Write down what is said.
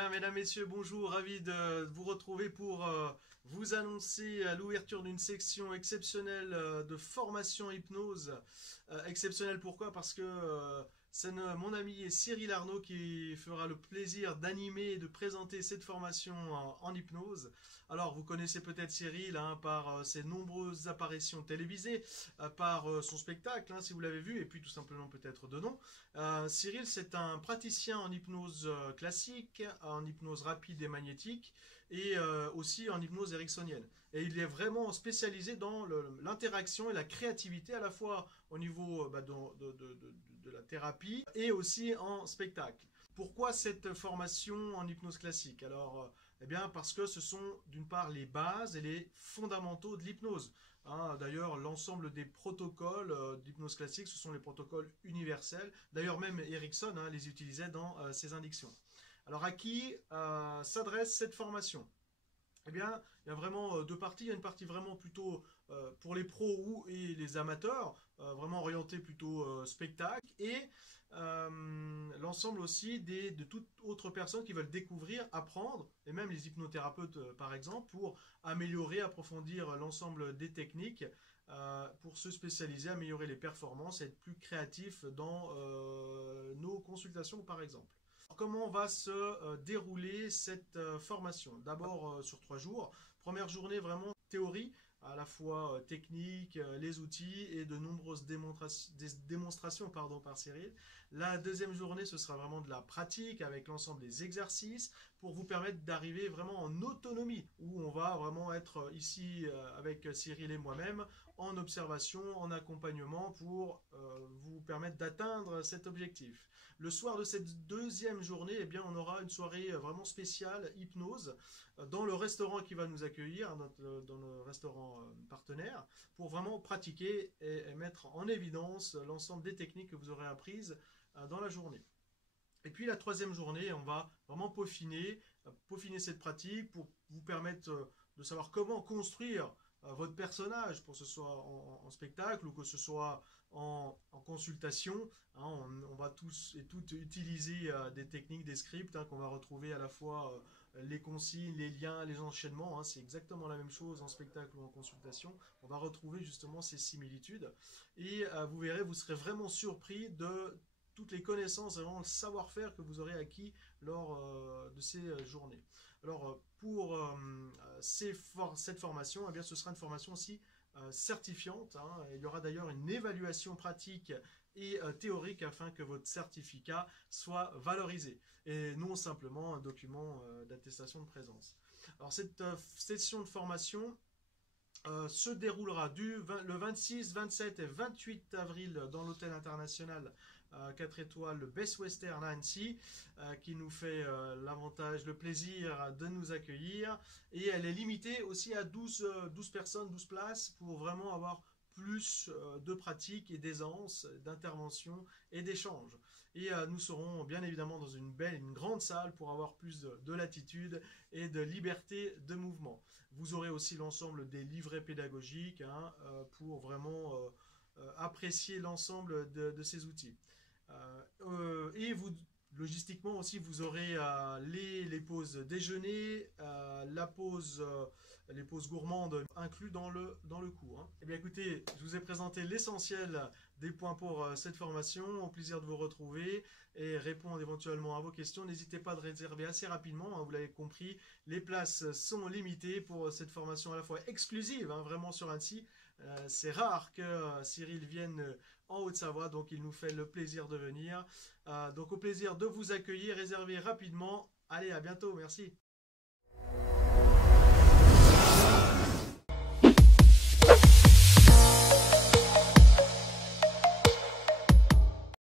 Bien, mesdames, messieurs, bonjour, ravi de vous retrouver pour vous annoncer l'ouverture d'une section exceptionnelle de formation hypnose. Exceptionnelle pourquoi? Parce que c'est mon ami Cyril Arnaud qui fera le plaisir d'animer et de présenter cette formation en hypnose. Alors, vous connaissez peut-être Cyril hein, par ses nombreuses apparitions télévisées, par son spectacle, hein, si vous l'avez vu, et puis tout simplement peut-être de nom. Cyril, c'est un praticien en hypnose classique, en hypnose rapide et magnétique, et aussi en hypnose ericksonienne. Et il est vraiment spécialisé dans l'interaction et la créativité, à la fois au niveau de la thérapie et aussi en spectacle. Pourquoi cette formation en hypnose classique? Alors, eh bien, parce que ce sont d'une part les bases et les fondamentaux de l'hypnose. Hein, d'ailleurs, l'ensemble des protocoles d'hypnose classique, ce sont les protocoles universels. D'ailleurs, même Erickson les utilisait dans ses inductions. Alors, à qui s'adresse cette formation? Eh bien, il y a vraiment deux parties. Il y a une partie vraiment plutôt pour les pros et les amateurs, vraiment orientée plutôt spectacle, et l'ensemble aussi de toute autre personne qui veulent découvrir, apprendre, et même les hypnothérapeutes par exemple, pour améliorer, approfondir l'ensemble des techniques, pour se spécialiser, améliorer les performances et être plus créatif dans nos consultations par exemple. Comment va se dérouler cette formation? D'abord sur 3 jours. Première journée vraiment théorie, à la fois technique, les outils et de nombreuses démonstrations par Cyril. La deuxième journée, ce sera vraiment de la pratique avec l'ensemble des exercices pour vous permettre d'arriver vraiment en autonomie, où on va vraiment être ici avec Cyril et moi-même en observation, en accompagnement pour vous permettre d'atteindre cet objectif. Le soir de cette deuxième journée, eh bien, on aura une soirée vraiment spéciale hypnose dans le restaurant qui va nous accueillir, dans le restaurant partenaire, pour vraiment pratiquer et mettre en évidence l'ensemble des techniques que vous aurez apprises dans la journée. Et puis la troisième journée, on va vraiment peaufiner cette pratique pour vous permettre de savoir comment construire votre personnage, pour que ce soit en spectacle ou que ce soit en consultation. Hein, on va tous et toutes utiliser des techniques, des scripts qu'on va retrouver à la fois les consignes, les liens, les enchaînements. Hein, c'est exactement la même chose en spectacle ou en consultation. On va retrouver justement ces similitudes. Et vous verrez, vous serez vraiment surpris de toutes les connaissances et vraiment le savoir-faire que vous aurez acquis lors de ces journées. Alors pour cette formation, eh bien, ce sera une formation aussi certifiante. Hein. Il y aura d'ailleurs une évaluation pratique et théorique afin que votre certificat soit valorisé et non simplement un document d'attestation de présence. Alors cette session de formation se déroulera le 26, 27 et 28 avril dans l'hôtel international 4 étoiles, le Best Western à Annecy, qui nous fait l'avantage, le plaisir de nous accueillir. Et elle est limitée aussi à 12 personnes, 12 places, pour vraiment avoir plus de pratique et d'aisance, d'intervention et d'échange. Et nous serons bien évidemment dans une grande salle pour avoir plus de latitude et de liberté de mouvement. Vous aurez aussi l'ensemble des livrets pédagogiques pour vraiment apprécier l'ensemble de ces outils. Et vous, logistiquement aussi, vous aurez les pauses déjeuner, les pauses gourmandes inclus dans le coût. Hein. Eh bien écoutez, je vous ai présenté l'essentiel des points pour cette formation. Au plaisir de vous retrouver et répondre éventuellement à vos questions. N'hésitez pas de réserver assez rapidement, hein, vous l'avez compris. Les places sont limitées pour cette formation à la fois exclusive, hein, vraiment sur Annecy. C'est rare que Cyril vienne en Haute-Savoie, donc il nous fait le plaisir de venir. Donc au plaisir de vous accueillir, réservez rapidement. Allez, à bientôt, merci.